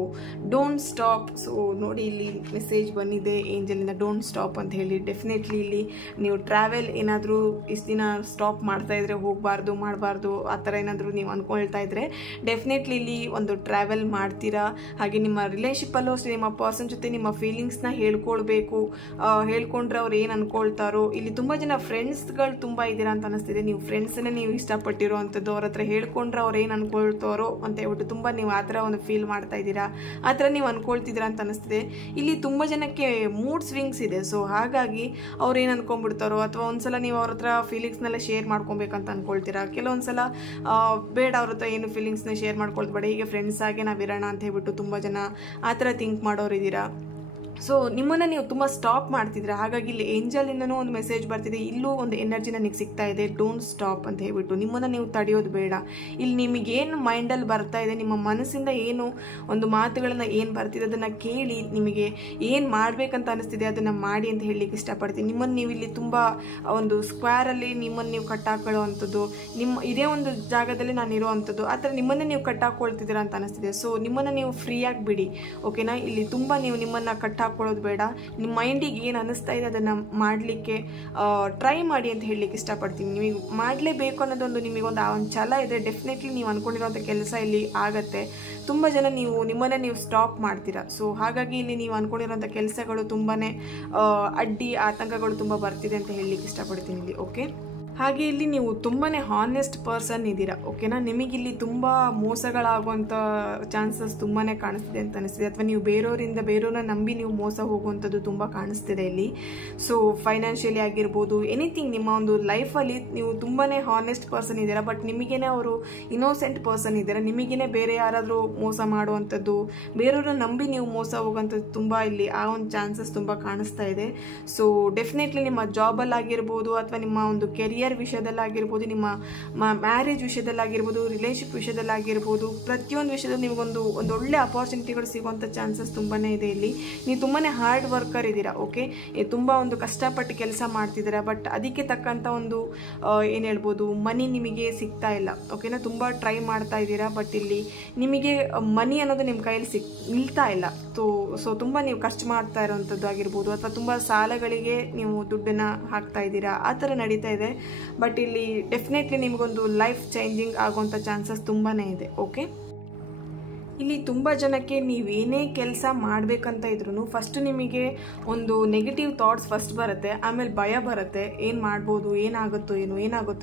don't stop. ಸೊ ನೋಡಿ, ಇಲ್ಲಿ ಮೆಸೇಜ್ ಬಂದಿದೆ ಏಂಜಲಿಂದ, ಡೋಂಟ್ ಸ್ಟಾಪ್ ಅಂತ ಹೇಳಿ. ಡೆಫಿನೆಟ್ಲಿ ಇಲ್ಲಿ ನೀವು ಟ್ರಾವೆಲ್ ಏನಾದರೂ ಇಷ್ಟು ದಿನ ಸ್ಟಾಪ್ ಮಾಡ್ತಾಯಿದ್ರೆ, ಹೋಗಬಾರ್ದು ಮಾಡಬಾರ್ದು ಆ ಥರ ಏನಾದರೂ ನೀವು ಅಂದ್ಕೊಳ್ತಾ ಇದ್ದರೆ ಡೆಫಿನೆಟ್ಲಿ ಇಲ್ಲಿ ಒಂದು ಟ್ರಾವೆಲ್ ಮಾಡ್ತೀರಾ. ಹಾಗೆ ನಿಮ್ಮ ರಿಲೇಶನ್ಶಿಪ್ಪಲ್ಲೂ ಅಷ್ಟೇ ನಿಮ್ಮ ಪರ್ಸನ್ ಜೊತೆ ನಿಮ್ಮ ಫೀಲಿಂಗ್ಸ್ನ ಹೇಳ್ಕೊಳ್ಬೇಕು. ಹೇಳ್ಕೊಂಡ್ರೆ ಅವ್ರು ಏನು ಅನ್ಕೊಳ್ತಾರೋ. ಇಲ್ಲಿ ತುಂಬ ಜನ ಫ್ರೆಂಡ್ಸ್ಗಳು ತುಂಬ ಇದ್ದೀರಾ ಅಂತ ಅನಿಸ್ತಿದೆ. ನೀವು ಫ್ರೆಂಡ್ಸನ್ನೇ ನೀವು ಇಷ್ಟಪಟ್ಟಿರೋ ಅಂಥದ್ದು, ಅವ್ರ ಹತ್ರ ಹೇಳ್ಕೊಂಡ್ರೆ ಅವ್ರು ಏನು ಅನ್ಕೊಳ್ತಾರೋ ಅಂತ ಹೇಳ್ಬಿಟ್ಟು ತುಂಬ ನೀವು ಆ ಥರ ಒಂದು ಫೀಲ್ ಮಾಡ್ತಾ ಇದ್ದೀರಾ, ಆ ಥರ ನೀವು ಅನ್ಕೊಳ್ತಿದ್ದೀರಾ ಅಂತ ಅನಿಸ್ತಿದೆ. ಇಲ್ಲಿ ತುಂಬ ಜನಕ್ಕೆ ಮೂಡ್ ಸ್ವಿಂಗ್ಸ್ ಇದೆ. ಸೊ ಹಾಗಾಗಿ ಅವ್ರು ಏನು ಅನ್ಕೊಂಡ್ಬಿಡ್ತಾರೋ, ಅಥವಾ ಒಂದ್ಸಲ ನೀವು ಅವ್ರ ಹತ್ರ ಫೀಲಿಂಗ್ಸ್ನೆಲ್ಲ ಶೇರ್ ಮಾಡ್ಕೊಬೇಕಂತ ಅನ್ಕೊಳ್ತೀರಾ. ಕೆಲವೊಂದ್ಸಲ ಬೇಡ, ಅವ್ರ ಹತ್ರ ಏನು ಫೀಲಿಂಗ್ಸ್ನ ಶೇರ್ ಮಾಡ್ಕೊಳ್ಬೇಡ, ಹೀಗೆ ಫ್ರೆಂಡ್ಸ್ ಆಗಿ ನಾವಿರೋಣ ಅಂತ ಹೇಳ್ಬಿಟ್ಟು ತುಂಬ ಜನ ಆ ಥರ ಥಿಂಕ್ ಮಾಡೋರಿದ್ದೀರಾ. ಸೊ ನಿಮ್ಮನ್ನು ನೀವು ತುಂಬ ಸ್ಟಾಪ್ ಮಾಡ್ತಿದ್ದೀರಾ. ಹಾಗಾಗಿ ಇಲ್ಲಿ ಏಂಜಲಿಂದನೂ ಒಂದು ಮೆಸೇಜ್ ಬರ್ತಿದೆ, ಇಲ್ಲೂ ಒಂದು ಎನರ್ಜಿ ನನಗೆ ಸಿಗ್ತಾ ಇದೆ, ಡೋಂಟ್ ಸ್ಟಾಪ್ ಅಂತ ಹೇಳ್ಬಿಟ್ಟು. ನಿಮ್ಮನ್ನು ನೀವು ತಡೆಯೋದು ಬೇಡ. ಇಲ್ಲಿ ನಿಮಗೇನು ಮೈಂಡಲ್ಲಿ ಬರ್ತಾ ಇದೆ, ನಿಮ್ಮ ಮನಸ್ಸಿಂದ ಏನು ಒಂದು ಮಾತುಗಳನ್ನು ಏನು ಬರ್ತಿದೆ ಅದನ್ನು ಕೇಳಿ, ನಿಮಗೆ ಏನು ಮಾಡಬೇಕಂತ ಅನಿಸ್ತಿದೆ ಅದನ್ನು ಮಾಡಿ ಅಂತ ಹೇಳಲಿಕ್ಕೆ ಇಷ್ಟಪಡ್ತೀನಿ. ನಿಮ್ಮನ್ನು ನೀವು ಇಲ್ಲಿ ತುಂಬ ಒಂದು ಸ್ಕ್ವೇರಲ್ಲಿ ನಿಮ್ಮನ್ನು ನೀವು ಕಟ್ಟಾಕೊಳ್ಳೋ ಅಂಥದ್ದು, ಇದೇ ಒಂದು ಜಾಗದಲ್ಲಿ ನಾನು ಇರೋ ಅಂಥದ್ದು, ಆ ಥರ ನಿಮ್ಮನ್ನೇ ನೀವು ಕಟ್ಟಾಕೊಳ್ತಿದ್ದೀರಾ ಅಂತ ಅನಿಸ್ತಿದೆ. ಸೊ ನಿಮ್ಮನ್ನು ನೀವು ಫ್ರೀಯಾಗಿ ಬಿಡಿ. ಓಕೆನಾ, ಇಲ್ಲಿ ತುಂಬ ನೀವು ನಿಮ್ಮನ್ನು ಕಟ್ಟಾಕೊಳ್ಳೋದು ಬೇಡ. ನಿಮ್ಮ ಮೈಂಡಿಗೆ ಏನು ಅನ್ನಿಸ್ತಾ ಇದೆ ಅದನ್ನು ಮಾಡಲಿಕ್ಕೆ ಟ್ರೈ ಮಾಡಿ ಅಂತ ಹೇಳಲಿಕ್ಕೆ ಇಷ್ಟಪಡ್ತೀನಿ. ನಿಮಗೆ ಮಾಡಲೇಬೇಕು ಅನ್ನೋದೊಂದು ನಿಮಗೊಂದು ಆ ಒಂದು ಛಲ ಇದೆ. ಡೆಫಿನೆಟ್ಲಿ ನೀವು ಅಂದ್ಕೊಂಡಿರೋಂಥ ಕೆಲಸ ಇಲ್ಲಿ ಆಗತ್ತೆ. ತುಂಬ ಜನ ನಿಮ್ಮನ್ನೇ ನೀವು ಸ್ಟಾಪ್ ಮಾಡ್ತೀರಾ. ಸೊ ಹಾಗಾಗಿ ಇಲ್ಲಿ ನೀವು ಅಂದ್ಕೊಂಡಿರೋಂಥ ಕೆಲಸಗಳು ತುಂಬಾ ಅಡ್ಡಿ ಆತಂಕಗಳು ತುಂಬ ಬರ್ತಿದೆ ಅಂತ ಹೇಳಲಿಕ್ಕೆ ಇಷ್ಟಪಡ್ತೀನಿ ಇಲ್ಲಿ. ಓಕೆ, ಹಾಗೆ ಇಲ್ಲಿ ನೀವು ತುಂಬಾ ಹಾನೆಸ್ಟ್ ಪರ್ಸನ್ ಇದ್ದೀರಾ. ಓಕೆನಾ, ನಿಮಗಿಲ್ಲಿ ತುಂಬ ಮೋಸಗಳಾಗುವಂಥ ಚಾನ್ಸಸ್ ತುಂಬಾ ಕಾಣಿಸ್ತಿದೆ ಅಂತ ಅನಿಸ್ತಿದೆ. ಅಥವಾ ನೀವು ಬೇರೆಯವ್ರನ್ನ ನಂಬಿ ನೀವು ಮೋಸ ಹೋಗುವಂಥದ್ದು ತುಂಬ ಕಾಣಿಸ್ತಿದೆ ಇಲ್ಲಿ. ಸೊ ಫೈನಾನ್ಷಿಯಲಿ ಆಗಿರ್ಬೋದು, ಎನಿಥಿಂಗ್ ನಿಮ್ಮ ಒಂದು ಲೈಫಲ್ಲಿ ನೀವು ತುಂಬಾ ಹಾನೆಸ್ಟ್ ಪರ್ಸನ್ ಇದ್ದೀರಾ. ಬಟ್ ನಿಮಗೇನೆ ಅವರು ಇನ್ನೋಸೆಂಟ್ ಪರ್ಸನ್ ಇದ್ದೀರಾ. ನಿಮಗೇನೆ ಬೇರೆ ಯಾರಾದರೂ ಮೋಸ ಮಾಡುವಂಥದ್ದು, ಬೇರೆಯವ್ರನ್ನ ನಂಬಿ ನೀವು ಮೋಸ ಹೋಗುವಂಥದ್ದು ತುಂಬ ಇಲ್ಲಿ ಆ ಒಂದು ಚಾನ್ಸಸ್ ತುಂಬ ಕಾಣಿಸ್ತಾ ಇದೆ. ಸೊ ಡೆಫಿನೆಟ್ಲಿ ನಿಮ್ಮ ಜಾಬಲ್ಲಾಗಿರ್ಬೋದು, ಅಥವಾ ನಿಮ್ಮ ಒಂದು ಕೆರಿಯರ್ ವಿಷಯದಲ್ಲಾಗಿರ್ಬೋದು, ನಿಮ್ಮ ಮ್ಯಾರೇಜ್ ವಿಷಯದಲ್ಲಾಗಿರ್ಬೋದು, ರಿಲೇಶನ್ಶಿಪ್ ವಿಷಯದಲ್ಲಾಗಿರ್ಬೋದು, ಪ್ರತಿಯೊಂದು ವಿಷಯದಲ್ಲಿ ನಿಮಗೊಂದು ಒಳ್ಳೆ ಅಪಾರ್ಚುನಿಟಿಗಳು ಸಿಗುವಂಥ ಚಾನ್ಸಸ್ ತುಂಬಾ ಇದೆ ಇಲ್ಲಿ. ನೀವು ತುಂಬಾ ಹಾರ್ಡ್ ವರ್ಕರ್ ಇದ್ದೀರಾ. ಓಕೆ, ತುಂಬ ಒಂದು ಕಷ್ಟಪಟ್ಟು ಕೆಲಸ ಮಾಡ್ತಿದ್ದೀರಾ. ಬಟ್ ಅದಕ್ಕೆ ತಕ್ಕಂಥ ಒಂದು ಏನು ಹೇಳ್ಬೋದು, ಮನಿ ನಿಮಗೆ ಸಿಗ್ತಾ ಇಲ್ಲ. ಓಕೆನಾ, ತುಂಬ ಟ್ರೈ ಮಾಡ್ತಾ ಇದ್ದೀರಾ. ಬಟ್ ಇಲ್ಲಿ ನಿಮಗೆ ಮನಿ ಅನ್ನೋದು ನಿಮ್ಮ ಕೈಯಲ್ಲಿ ನಿಲ್ತಾ ಇಲ್ಲ. ಸೊ ತುಂಬ ನೀವು ಖರ್ಚು ಮಾಡ್ತಾ ಇರೋವಂಥದ್ದು ಆಗಿರ್ಬೋದು, ಅಥವಾ ತುಂಬ ಸಾಲಗಳಿಗೆ ನೀವು ದುಡ್ಡನ್ನು ಹಾಕ್ತಾ ಇದ್ದೀರಾ, ಆ ಥರ ನಡೀತಾ ಇದೆ. ಬಟ್ ಇಲ್ಲಿ ಡೆಫಿನೆಟ್ಲಿ ನಿಮಗೊಂದು ಲೈಫ್ ಚೇಂಜಿಂಗ್ ಆಗುವಂಥ ಚಾನ್ಸಸ್ ತುಂಬಾ ಇದೆ. ಓಕೆ, ಇಲ್ಲಿ ತುಂಬ ಜನಕ್ಕೆ ನೀವೇನೇ ಕೆಲಸ ಮಾಡಬೇಕಂತ ಇದ್ರೂ ಫಸ್ಟ್ ನಿಮಗೆ ಒಂದು ನೆಗೆಟಿವ್ ಥಾಟ್ಸ್ ಫಸ್ಟ್ ಬರುತ್ತೆ, ಆಮೇಲೆ ಭಯ ಬರುತ್ತೆ. ಏನು ಮಾಡ್ಬೋದು, ಏನಾಗುತ್ತೋ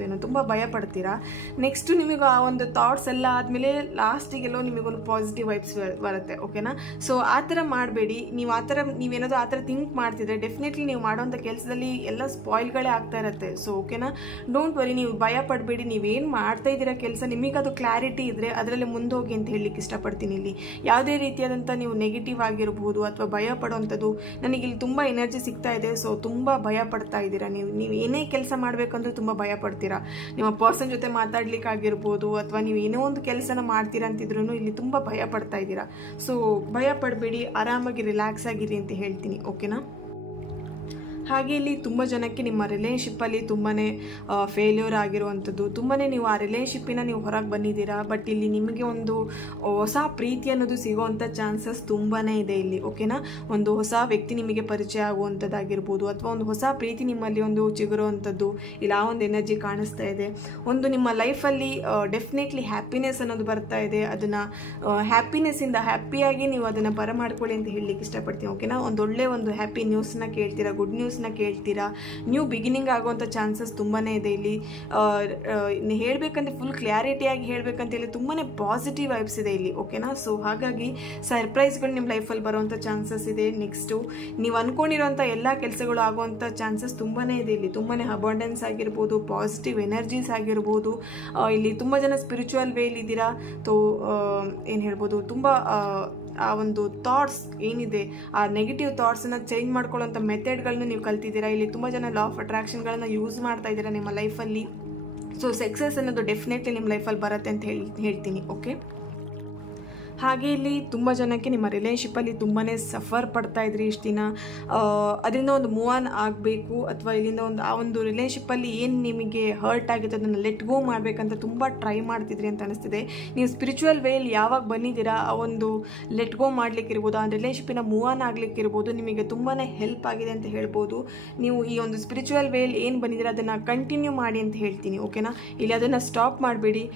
ಏನೋ ತುಂಬ ಭಯ ಪಡ್ತೀರಾ. ನೆಕ್ಸ್ಟು ನಿಮಗೆ ಆ ಒಂದು ಥಾಟ್ಸ್ ಎಲ್ಲ ಆದಮೇಲೆ ಲಾಸ್ಟಿಗೆಲ್ಲೋ ನಿಮಗೊಂದು ಪಾಸಿಟಿವ್ ವೈಬ್ಸ್ ಬರುತ್ತೆ. ಓಕೆನಾ, ಸೊ ಆ ಥರ ಮಾಡಬೇಡಿ. ನೀವೇನಾದರೂ ಆ ಥರ ಥಿಂಕ್ ಮಾಡ್ತಿದ್ರೆ ಡೆಫಿನೆಟ್ಲಿ ನೀವು ಮಾಡೋವಂಥ ಕೆಲಸದಲ್ಲಿ ಎಲ್ಲ ಸ್ಪಾಯ್ಲ್ಗಳೇ ಆಗ್ತಾ ಇರುತ್ತೆ. ಸೊ ಓಕೆನಾ, ಡೋಂಟ್ ವರಿ, ನೀವು ಭಯ ಪಡಬೇಡಿ. ನೀವೇನು ಮಾಡ್ತಾ ಇದ್ದೀರಾ ಕೆಲಸ, ನಿಮಗದು ಕ್ಲಾರಿಟಿ ಇದ್ದರೆ ಅದರಲ್ಲಿ ಮುಂದೋಗಿ ಅಂತ ಹೇಳಲಿಕ್ಕೆ ಇಷ್ಟಪಡ್ತೀನಿ. ಹೇಳ್ತೀನಿ. ಇಲ್ಲಿ ಯಾವುದೇ ರೀತಿಯಾದಂಥ ನೀವು ನೆಗೆಟಿವ್ ಆಗಿರ್ಬೋದು ಅಥವಾ ಭಯ ಪಡೋವಂಥದ್ದು, ನನಗಿಲ್ಲಿ ತುಂಬ ಎನರ್ಜಿ ಸಿಗ್ತಾ ಇದೆ. ಸೊ ತುಂಬ ಭಯ ಪಡ್ತಾ ಇದ್ದೀರಾ ನೀವು ಏನೇ ಕೆಲಸ ಮಾಡಬೇಕಂದ್ರೂ ತುಂಬ ಭಯ ಪಡ್ತೀರಾ. ನಿಮ್ಮ ಪರ್ಸನ್ ಜೊತೆ ಮಾತಾಡ್ಲಿಕ್ಕಾಗಿರ್ಬೋದು ಅಥವಾ ನೀವು ಏನೋ ಒಂದು ಕೆಲಸನ ಮಾಡ್ತೀರಾ ಅಂತಿದ್ರು ಇಲ್ಲಿ ತುಂಬ ಭಯ ಪಡ್ತಾ ಇದ್ದೀರಾ. ಸೊ ಭಯ ಪಡಬೇಡಿ, ಆರಾಮಾಗಿ ರಿಲ್ಯಾಕ್ಸ್ ಆಗಿರಿ ಅಂತ ಹೇಳ್ತೀನಿ. ಓಕೆನಾ? ಹಾಗೆ ಇಲ್ಲಿ ತುಂಬ ಜನಕ್ಕೆ ನಿಮ್ಮ ರಿಲೇಷನ್ಶಿಪ್ಪಲ್ಲಿ ತುಂಬಾ ಫೇಲ್ಯೂರ್ ಆಗಿರುವಂಥದ್ದು, ತುಂಬಾ ನೀವು ಆ ರಿಲೇಷನ್ಶಿಪ್ಪಿನ ನೀವು ಹೊರಗೆ ಬಂದಿದ್ದೀರಾ. ಬಟ್ ಇಲ್ಲಿ ನಿಮಗೆ ಒಂದು ಹೊಸ ಪ್ರೀತಿ ಅನ್ನೋದು ಸಿಗೋವಂಥ ಚಾನ್ಸಸ್ ತುಂಬಾ ಇದೆ ಇಲ್ಲಿ. ಓಕೆನಾ? ಒಂದು ಹೊಸ ವ್ಯಕ್ತಿ ನಿಮಗೆ ಪರಿಚಯ ಆಗುವಂಥದ್ದಾಗಿರ್ಬೋದು ಅಥವಾ ಒಂದು ಹೊಸ ಪ್ರೀತಿ ನಿಮ್ಮಲ್ಲಿ ಒಂದು ಚಿಗುರುವಂಥದ್ದು, ಇಲ್ಲ ಆ ಒಂದು ಎನರ್ಜಿ ಕಾಣಿಸ್ತಾ ಇದೆ. ಒಂದು ನಿಮ್ಮ ಲೈಫಲ್ಲಿ ಡೆಫಿನೆಟ್ಲಿ ಹ್ಯಾಪಿನೆಸ್ ಅನ್ನೋದು ಬರ್ತಾ ಇದೆ. ಅದನ್ನು ಹ್ಯಾಪಿನೆಸ್ಸಿಂದ ಹ್ಯಾಪಿಯಾಗಿ ನೀವು ಅದನ್ನು ಬರಮಾಡ್ಕೊಳ್ಳಿ ಅಂತ ಹೇಳಲಿಕ್ಕೆ ಇಷ್ಟಪಡ್ತೀನಿ. ಓಕೆನಾ? ಒಂದೊಳ್ಳೆ ಒಂದು ಹ್ಯಾಪಿ ನ್ಯೂಸ್ನ ಕೇಳ್ತೀರಾ, ಗುಡ್ ನ್ಯೂಸ್ನ ಕೇಳ್ತೀರಾ, ನ್ಯೂ ಬಿಗಿನಿಂಗ್ ಆಗುವಂಥ ಚಾನ್ಸಸ್ ತುಂಬಾ ಇದೆ ಇಲ್ಲಿ. ಹೇಳಬೇಕಂದ್ರೆ ಫುಲ್ ಕ್ಲಾರಿಟಿಯಾಗಿ ಹೇಳಬೇಕಂತ ಹೇಳಿ ತುಂಬಾ ಪಾಸಿಟಿವ್ ವೈಬ್ಸ್ ಇದೆ ಇಲ್ಲಿ. ಓಕೆನಾ? ಸೊ ಹಾಗಾಗಿ ಸರ್ಪ್ರೈಸ್ಗಳು ನಿಮ್ಮ ಲೈಫಲ್ಲಿ ಬರುವಂಥ ಚಾನ್ಸಸ್ ಇದೆ. ನೆಕ್ಸ್ಟು ನೀವು ಅಂದ್ಕೊಂಡಿರೋಂಥ ಎಲ್ಲ ಕೆಲಸಗಳು ಆಗುವಂಥ ಚಾನ್ಸಸ್ ತುಂಬಾ ಇದೆ ಇಲ್ಲಿ. ತುಂಬಾ ಅಬಂಡೆನ್ಸ್ ಆಗಿರ್ಬೋದು, ಪಾಸಿಟಿವ್ ಎನರ್ಜೀಸ್ ಆಗಿರ್ಬೋದು. ಇಲ್ಲಿ ತುಂಬ ಜನ ಸ್ಪಿರಿಚುವಲ್ ವೇಲಿ ಇದ್ದೀರಾ. ಏನು ಹೇಳ್ಬೋದು, ತುಂಬ ಆ ಒಂದು ಥಾಟ್ಸ್ ಏನಿದೆ, ಆ ನೆಗೆಟಿವ್ ಥಾಟ್ಸನ್ನು ಚೇಂಜ್ ಮಾಡ್ಕೊಳ್ಳೋಂಥ ಮೆಥಡ್ಗಳನ್ನ ನೀವು ಕಲ್ತಿದ್ದೀರಾ. ಇಲ್ಲಿ ತುಂಬ ಜನ ಲಾ ಆಫ್ ಅಟ್ರಾಕ್ಷನ್ಗಳನ್ನು ಯೂಸ್ ಮಾಡ್ತಾ ಇದ್ದೀರಾ ನಿಮ್ಮ ಲೈಫಲ್ಲಿ. ಸೊ ಸಕ್ಸಸ್ ಅನ್ನೋದು ಡೆಫಿನೆಟ್ಲಿ ನಿಮ್ಮ ಲೈಫಲ್ಲಿ ಬರುತ್ತೆ ಅಂತ ಹೇಳ್ತೀನಿ. ಓಕೆ? ಹಾಗೆ ಇಲ್ಲಿ ತುಂಬ ಜನಕ್ಕೆ ನಿಮ್ಮ ರಿಲೇಷನ್ಶಿಪ್ಪಲ್ಲಿ ತುಂಬಾ ಸಫರ್ ಪಡ್ತಾ ಇದ್ರಿ ಇಷ್ಟು ದಿನ. ಅದರಿಂದ ಒಂದು ಮೂವ್ ಆನ್ ಆಗಬೇಕು ಅಥವಾ ಇಲ್ಲಿಂದ ಆ ಒಂದು ರಿಲೇಷನ್ಶಿಪ್ಪಲ್ಲಿ ಏನು ನಿಮಗೆ ಹರ್ಟ್ ಆಗಿದೆ ಅದನ್ನು ಲೆಟ್ ಗೋ ಮಾಡಬೇಕಂತ ತುಂಬ ಟ್ರೈ ಮಾಡ್ತಿದ್ರಿ ಅಂತ ಅನಿಸ್ತಿದೆ. ನೀವು ಸ್ಪಿರಿಚುವಲ್ ವೇಲಿ ಯಾವಾಗ ಬಂದಿದ್ದೀರಾ ಆ ಒಂದು ಲೆಟ್ ಗೋ ಮಾಡಲಿಕ್ಕಿರ್ಬೋದು, ಆ ರಿಲೇಷನ್ಶಿಪ್ಪಿನ ಮೂವ್ ಆನ್ ಆಗಲಿಕ್ಕಿರ್ಬೋದು, ನಿಮಗೆ ತುಂಬಾ ಹೆಲ್ಪ್ ಆಗಿದೆ ಅಂತ ಹೇಳ್ಬೋದು. ನೀವು ಈ ಒಂದು ಸ್ಪಿರಿಚುವಲ್ ವೇಲಿ ಏನು ಬಂದಿದ್ದೀರಾ ಅದನ್ನು ಕಂಟಿನ್ಯೂ ಮಾಡಿ ಅಂತ ಹೇಳ್ತೀನಿ. ಓಕೆನಾ? ಇಲ್ಲಿ ಅದನ್ನು ಸ್ಟಾಪ್ ಮಾಡಬೇಡಿ.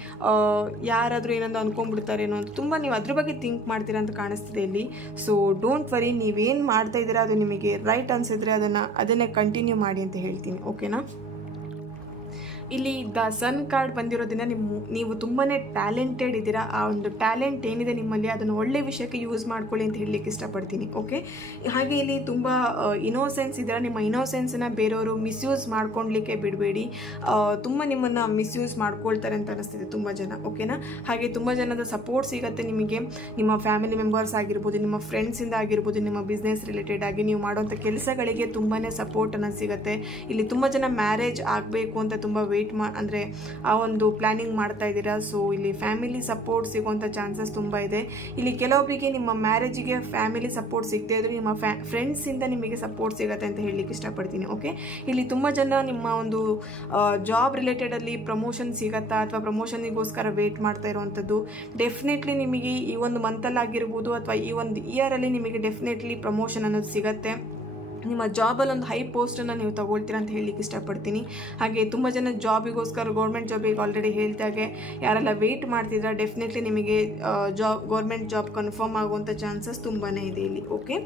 ಯಾರಾದರೂ ಏನೊಂದು ಅಂದ್ಕೊಂಡ್ಬಿಡ್ತಾರೇನೋ ಅಂತ ತುಂಬ ನೀವು ಅದ್ರ ಬಗ್ಗೆ ಥಿಂಕ್ ಮಾಡ್ತೀರಾ ಅಂತ ಕಾಣಿಸ್ತಿದೆ ಇಲ್ಲಿ. ಸೊ ಡೋಂಟ್ ವರಿ, ನೀವೇನು ಮಾಡ್ತಾ ಇದ್ದೀರಾ ಅದು ನಿಮಗೆ ರೈಟ್ ಅನ್ಸಿದ್ರೆ ಅದನ್ನೇ ಕಂಟಿನ್ಯೂ ಮಾಡಿ ಅಂತ ಹೇಳ್ತೀನಿ. ಓಕೆನಾ? ಇಲ್ಲಿ ದ ಸನ್ ಕಾರ್ಡ್ ಬಂದಿರೋದ್ರಿಂದ ನೀವು ತುಂಬಾ ಟ್ಯಾಲೆಂಟೆಡ್ ಇದ್ದೀರಾ. ಆ ಒಂದು ಟ್ಯಾಲೆಂಟ್ ಏನಿದೆ ನಿಮ್ಮಲ್ಲಿ ಅದನ್ನು ಒಳ್ಳೆ ವಿಷಯಕ್ಕೆ ಯೂಸ್ ಮಾಡ್ಕೊಳ್ಳಿ ಅಂತ ಹೇಳಲಿಕ್ಕೆ ಇಷ್ಟಪಡ್ತೀನಿ. ಓಕೆ? ಹಾಗೆ ಇಲ್ಲಿ ತುಂಬ ಇನೋಸೆನ್ಸ್ ಇದ್ದೀರಾ. ನಿಮ್ಮ ಇನೋಸೆನ್ಸನ್ನ ಬೇರೆಯವರು ಮಿಸ್ಯೂಸ್ ಮಾಡ್ಕೊಳ್ಲಿಕ್ಕೆ ಬಿಡಬೇಡಿ. ತುಂಬ ನಿಮ್ಮನ್ನು ಮಿಸ್ಯೂಸ್ ಮಾಡ್ಕೊಳ್ತಾರೆ ಅಂತ ಅನಿಸ್ತಿದೆ ತುಂಬ ಜನ. ಓಕೆನಾ? ಹಾಗೆ ತುಂಬ ಜನದ ಸಪೋರ್ಟ್ ಸಿಗುತ್ತೆ ನಿಮಗೆ. ನಿಮ್ಮ ಫ್ಯಾಮಿಲಿ ಮೆಂಬರ್ಸ್ ಆಗಿರ್ಬೋದು, ನಿಮ್ಮ ಫ್ರೆಂಡ್ಸಿಂದ ಆಗಿರ್ಬೋದು, ನಿಮ್ಮ ಬಿಸ್ನೆಸ್ ರಿಲೇಟೆಡ್ ಆಗಿ ನೀವು ಮಾಡುವಂಥ ಕೆಲಸಗಳಿಗೆ ತುಂಬಾ ಸಪೋರ್ಟನ್ನು ಸಿಗುತ್ತೆ. ಇಲ್ಲಿ ತುಂಬ ಜನ ಮ್ಯಾರೇಜ್ ಆಗಬೇಕು ಅಂತ ತುಂಬ ಅಂದರೆ ಆ ಒಂದು ಪ್ಲಾನಿಂಗ್ ಮಾಡ್ತಾ ಇದ್ದೀರಾ. ಸೊ ಇಲ್ಲಿ ಫ್ಯಾಮಿಲಿ ಸಪೋರ್ಟ್ ಸಿಗುವಂಥ ಚಾನ್ಸಸ್ ತುಂಬ ಇದೆ. ಇಲ್ಲಿ ಕೆಲವೊಬ್ಬರಿಗೆ ನಿಮ್ಮ ಮ್ಯಾರೇಜಿಗೆ ಫ್ಯಾಮಿಲಿ ಸಪೋರ್ಟ್ ಸಿಗದೆ ಇದ್ರೂ ನಿಮ್ಮ ಫ್ರೆಂಡ್ಸಿಂದ ನಿಮಗೆ ಸಪೋರ್ಟ್ ಸಿಗುತ್ತೆ ಅಂತ ಹೇಳಲಿಕ್ಕೆ ಇಷ್ಟಪಡ್ತೀನಿ. ಓಕೆ? ಇಲ್ಲಿ ತುಂಬ ಜನ ನಿಮ್ಮ ಒಂದು ಜಾಬ್ ರಿಲೇಟೆಡಲ್ಲಿ ಪ್ರಮೋಷನ್ ಸಿಗತ್ತಾ ಅಥವಾ ಪ್ರಮೋಷನಿಗೋಸ್ಕರ ವೇಟ್ ಮಾಡ್ತಾ ಇರುವಂಥದ್ದು. ಡೆಫಿನೆಟ್ಲಿ ನಿಮಗೆ ಈ ಒಂದು ಮಂತಲ್ಲಾಗಿರ್ಬೋದು ಅಥವಾ ಈ ಒಂದು ಇಯರಲ್ಲಿ ನಿಮಗೆ ಡೆಫಿನೆಟ್ಲಿ ಪ್ರಮೋಷನ್ ಅನ್ನೋದು ಸಿಗುತ್ತೆ. ನಿಮ್ಮ ಜಾಬಲ್ಲಿ ಒಂದು ಹೈ ಪೋಸ್ಟನ್ನು ನೀವು ತಗೊಳ್ತೀರಾ ಅಂತ ಹೇಳಲಿಕ್ಕೆ ಇಷ್ಟಪಡ್ತೀನಿ. ಹಾಗೆ ತುಂಬ ಜನ ಜಾಬಿಗೋಸ್ಕರ ಗೌರ್ಮೆಂಟ್ ಜಾಬಿಗೆ ಆಲ್ರೆಡಿ ಹೇಳ್ದಾಗೆ ಯಾರೆಲ್ಲ ವೆಯ್ಟ್ ಮಾಡ್ತಿದ್ರೆ ಡೆಫಿನೆಟ್ಲಿ ನಿಮಗೆ ಗೌರ್ಮೆಂಟ್ ಜಾಬ್ ಕನ್ಫರ್ಮ್ ಆಗುವಂಥ ಚಾನ್ಸಸ್ ತುಂಬಾ ಇದೆ ಇಲ್ಲಿ. ಓಕೆ?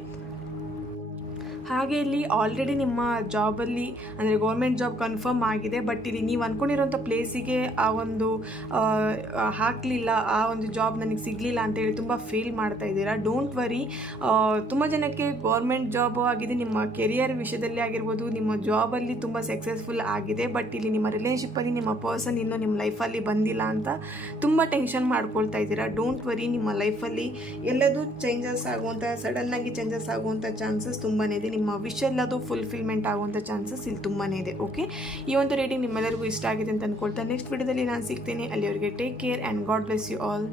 ಹಾಗೆ ಇಲ್ಲಿ ಆಲ್ರೆಡಿ ನಿಮ್ಮ ಜಾಬಲ್ಲಿ ಅಂದರೆ ಗೌರ್ಮೆಂಟ್ ಜಾಬ್ ಕನ್ಫರ್ಮ್ ಆಗಿದೆ. ಬಟ್ ಇಲ್ಲಿ ನೀವು ಅಂದ್ಕೊಂಡಿರೋಂಥ ಪ್ಲೇಸಿಗೆ ಆ ಒಂದು ಹಾಕಲಿಲ್ಲ, ಆ ಒಂದು ಜಾಬ್ ನನಗೆ ಸಿಗಲಿಲ್ಲ ಅಂತೇಳಿ ತುಂಬ ಫೀಲ್ ಮಾಡ್ತಾ ಇದ್ದೀರಾ. Don't worry. ತುಂಬ ಜನಕ್ಕೆ ಗೌರ್ಮೆಂಟ್ ಜಾಬು ಆಗಿದೆ, ನಿಮ್ಮ ಕೆರಿಯರ್ ವಿಷಯದಲ್ಲಿ ಆಗಿರ್ಬೋದು, ನಿಮ್ಮ ಜಾಬಲ್ಲಿ ತುಂಬ ಸಕ್ಸಸ್ಫುಲ್ ಆಗಿದೆ. ಬಟ್ ಇಲ್ಲಿ ನಿಮ್ಮ ರಿಲೇಷನ್ಶಿಪ್ಪಲ್ಲಿ ನಿಮ್ಮ ಪರ್ಸನ್ ಇನ್ನೂ ನಿಮ್ಮ ಲೈಫಲ್ಲಿ ಬಂದಿಲ್ಲ ಅಂತ ತುಂಬ ಟೆನ್ಷನ್ ಮಾಡ್ಕೊಳ್ತಾ ಇದ್ದೀರಾ. ಡೋಂಟ್ ವರಿ, ನಿಮ್ಮ ಲೈಫಲ್ಲಿ ಎಲ್ಲದೂ ಚೇಂಜಸ್ ಆಗುವಂಥ ಸಡನ್ನಾಗಿ ಚೇಂಜಸ್ ಆಗುವಂಥ ಚಾನ್ಸಸ್ ತುಂಬಾ ಇದೆ. ನಿಮ್ಮ ವಿಶ್ ಎಲ್ಲದು ಫುಲ್ಫಿಲ್ಮೆಂಟ್ ಆಗುವಂಥ ಚಾನ್ಸಸ್ ಇಲ್ಲಿ ತುಂಬಾ ಇದೆ. ಓಕೆ? ಈ ಒಂದು ರೇಟಿಂಗ್ ನಿಮ್ಮೆಲ್ಲರಿಗೂ ಇಷ್ಟ ಆಗಿದೆ ಅಂತ ಅಂದ್ಕೊಳ್ತಾ ನೆಕ್ಸ್ಟ್ ವಿಡಿಯೋದಲ್ಲಿ ನಾನು ಸಿಗ್ತೇನೆ. ಅಲ್ಲಿವರೆಗೆ take care and God bless you all.